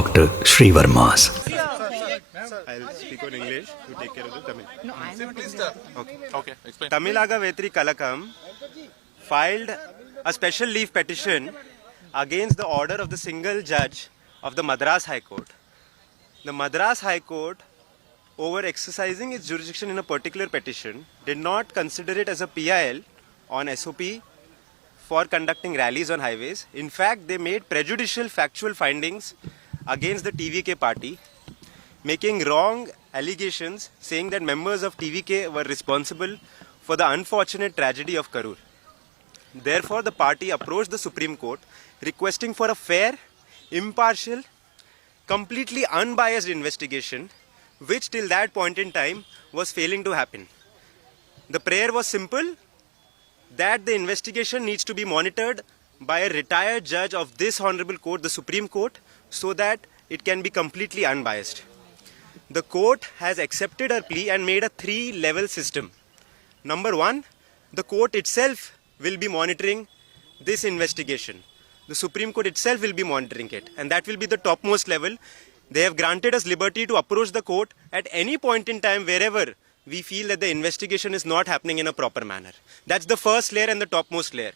Dr. Sri Verma's. I'll speak on English to take care of the Tamil. No, I'm not. Okay, explain. Tamilaga Vetri Kalakam filed a special leave petition against the order of the single judge of the Madras High Court. The Madras High Court, over exercising its jurisdiction in a particular petition, did not consider it as a PIL on SOP for conducting rallies on highways. In fact, they made prejudicial factual findings against the TVK party, making wrong allegations saying that members of TVK were responsible for the unfortunate tragedy of Karur. Therefore, the party approached the Supreme Court requesting for a fair, impartial, completely unbiased investigation, which till that point in time was failing to happen. The prayer was simple, that the investigation needs to be monitored by a retired judge of this honorable court, the Supreme Court, so that it can be completely unbiased. The court has accepted our plea and made a 3-level system. Number 1, the court itself will be monitoring this investigation. The Supreme Court itself will be monitoring it, and that will be the topmost level. They have granted us liberty to approach the court at any point in time wherever we feel that the investigation is not happening in a proper manner. That's the first layer and the topmost layer.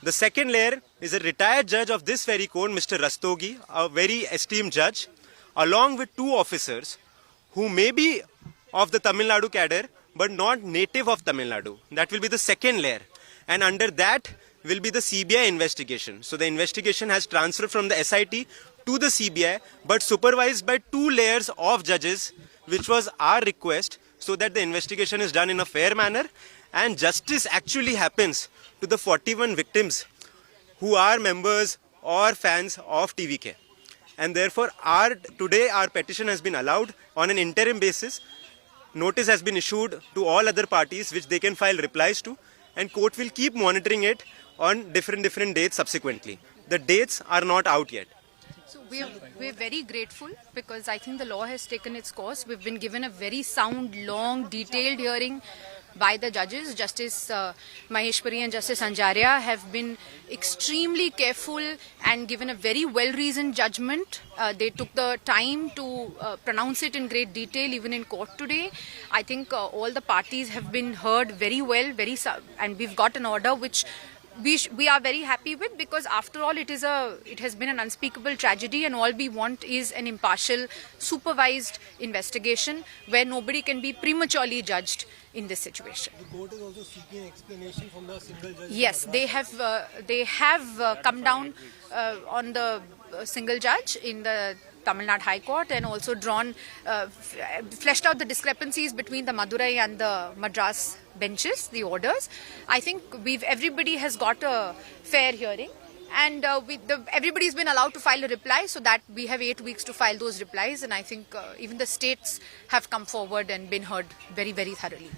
The second layer is a retired judge of this very court, Mr. Rastogi, a very esteemed judge, along with 2 officers who may be of the Tamil Nadu cadre but not native of Tamil Nadu. That will be the second layer. And under that will be the CBI investigation. So the investigation has transferred from the SIT to the CBI, but supervised by 2 layers of judges, which was our request, so that the investigation is done in a fair manner and justice actually happens to the 41 victims who are members or fans of TVK. And therefore, today our petition has been allowed on an interim basis. Notice has been issued to all other parties which they can file replies to, and court will keep monitoring it on different dates subsequently. The dates are not out yet. So we're very grateful because I think the law has taken its course. We've been given a very sound, long, detailed hearing by the judges. Justice Maheshwari and Justice Anjaria have been extremely careful and given a very well-reasoned judgment. They took the time to pronounce it in great detail, even in court today. I think all the parties have been heard very well, and we've got an order which we are very happy with, because after all it has been an unspeakable tragedy, and all we want is an impartial, supervised investigation where nobody can be prematurely judged in this situation. The court is also seeking explanation from the single judge. Yes, they have come down on the single judge in the Tamil Nadu High Court, and also fleshed out the discrepancies between the Madurai and the Madras benches, the orders. I think everybody has got a fair hearing, and everybody's been allowed to file a reply, so that we have 8 weeks to file those replies, and I think even the states have come forward and been heard very, very thoroughly.